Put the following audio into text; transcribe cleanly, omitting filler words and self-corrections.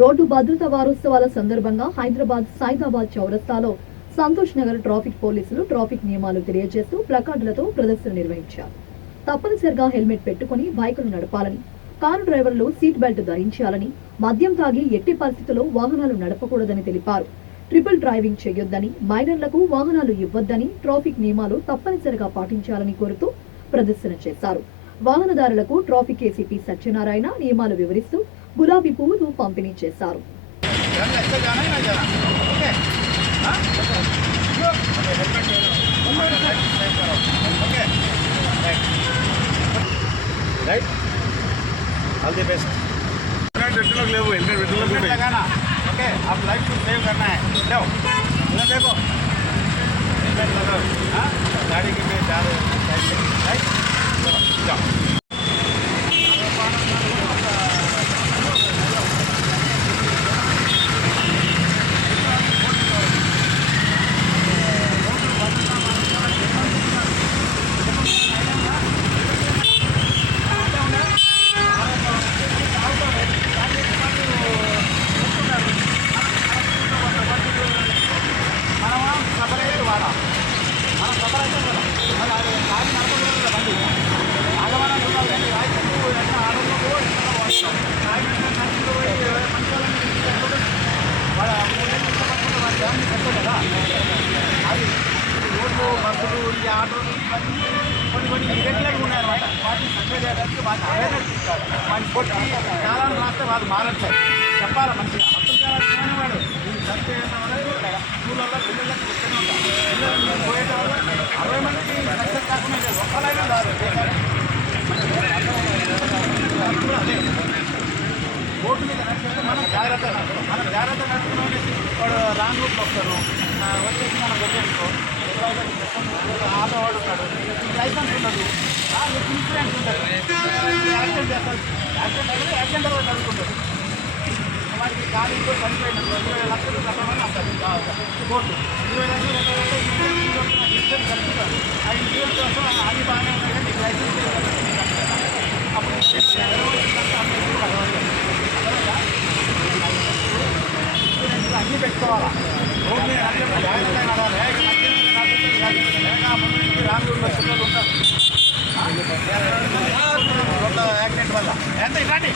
Road భద్రతా వారోత్సవాల సందర్భంగా హైదరాబాద్ సైదాబాద్ చౌరస్తాలో సంతోష్ నగర్ ట్రాఫిక్ పోలీసులు ట్రాఫిక్ నియమాలు తెలియజేస్తూ ప్లకార్డులతో ప్రదర్శన నిర్వహించారు. తప్పనిసరిగా హెల్మెట్ పెట్టుకుని బైకులు నడపాలని, కారు డ్రైవర్లు సీట్ బెల్ట్ ధరించాలని, మద్యం తాగి ఎట్టి పరిస్థితుల్లో వాహనాలు నడపకూడదని తెలిపారు. ట్రిపుల్ డ్రైవింగ్ చేయొద్దని, మైనర్లకు వాహనాలు ఇవ్వొద్దని, ట్రాఫిక్ నియమాలు తప్పనిసరిగా పాటించాలని కోరుతూ ప్రదర్శన చేశారు. వాహనదారులకు ట్రాఫిక్ ఏసీపీ సత్యనారాయణ నియమాలు వివరిస్తూ గులాబీ పువ్వులు పంపిణీ చేశారు. All the best. हेलमेट ले वो हेलमेट पेट्रोल में लगाना। ओके, आप लाइफ को सेव करना है। जाओ, इधर देखो, हेलमेट लगाओ। हाँ, गाड़ी के पे जा रहे हैं, राइट? जाओ। అది రోడ్లు బస్సులు ఈ ఆటోలు కొన్ని ఇరెగ్యులర్గా ఉన్నాయన్నమాట. వాటిని సర్వే చేయడానికి వాటిని అవేర్నెస్ ఇస్తారు. వాటిని కొట్టి చాలా రాస్తే వాళ్ళు మారట్లేదు. చెప్పాలి మంచిగా. అప్పుడు చాలా వాడు ఈ సర్వే చేసిన వాళ్ళకి స్కూళ్ళల్లో పిల్లలకి చెప్తూనే ఉంటాం. పిల్లలు పోయేట వల్ల 60 మందికి సక్సెస్ కాకుండా ఒక్కలైనా రాదు. రోడ్డు మీద నడిచేస్తే మనం జాగ్రత్త నడుచుకున్నాం. వాడు రాంగ్ రూట్లో వస్తారు, వచ్చేసి మనం వెళ్ళేసుకో ఆటో వాడు ఉన్నాడు, లైసెన్స్ ఉండదు, ఇన్సూరెన్స్ ఉంటుంది, యాక్సిడెంట్ చేస్తారు. యాక్సిడెంట్ వాళ్ళు నడుచుకుంటారు. వాడికి గాలి కూడా చనిపోయినట్టు 20 లక్షలు కట్టమని అంటారు కోర్టు. 20 లక్షలు కట్టాలంటే ఇన్సూరెన్స్ కట్టుకుంటారు. ఆ ఇన్సూరెన్స్ కోసం అది బాగానే ఉన్నాయి కానీ నీకు లైసెన్స్ అప్పుడు అన్నీ పెట్టుకోవాలా. రోడ్డు మీద జాగ్రత్తగా నడవాలి. రాంగ్ రూట్లో పిల్లలు ఉంటారు. రోడ్ల యాక్సిడెంట్ వల్ల ఎంత ఇలాంటి